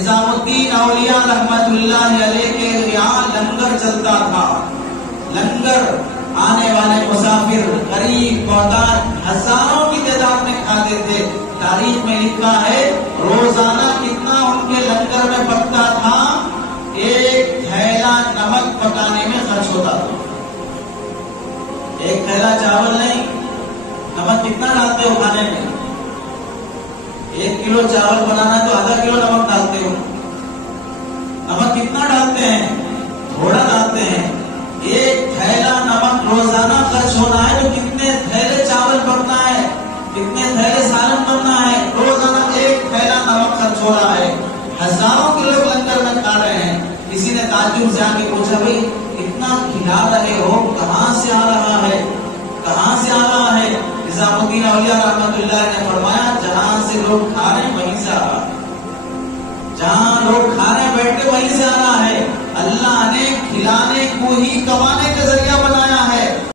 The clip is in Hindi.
निजामुद्दीन औलिया रहमतुल्लाह अलैह के यहाँ लंगर चलता था। लंगर आने वाले मुसाफिर करीब तादाद हजारों की तादाद में खाते थे। तारीख में लिखा है रोजाना कितना उनके लंगर में पकता था, एक थैला नमक पकाने में खर्च होता था। एक थैला चावल नहीं, नमक कितना डालते हो खाने में? 1 किलो चावल बनाना तो आधा किलो नमक डालते हो। नमक कितना डालते हैं? थोड़ा डालते हैं। एक थैला नमक रोजाना खर्च होना है तो कितने थैले चावल बनना है, कितने थैले सालन बनना है? रोजाना एक थैला नमक खर्च हो रहा है। हजारों के लोग लंगर में खा रहे हैं। किसी ने ताज्जुब से आके पूछा, भाई इतना खिला रहे हो, कहां से आ रहा है, कहां से आ रहा है? निजामुद्दीन औलिया रहमतुल्लाह ने फरमाया, जहां से लोग खा रहे हैं वहीं से आ रहा है। जहां लोग खा रहे बैठे वहीं से आ रहा है। अल्लाह ने खिलाने को ही कमाने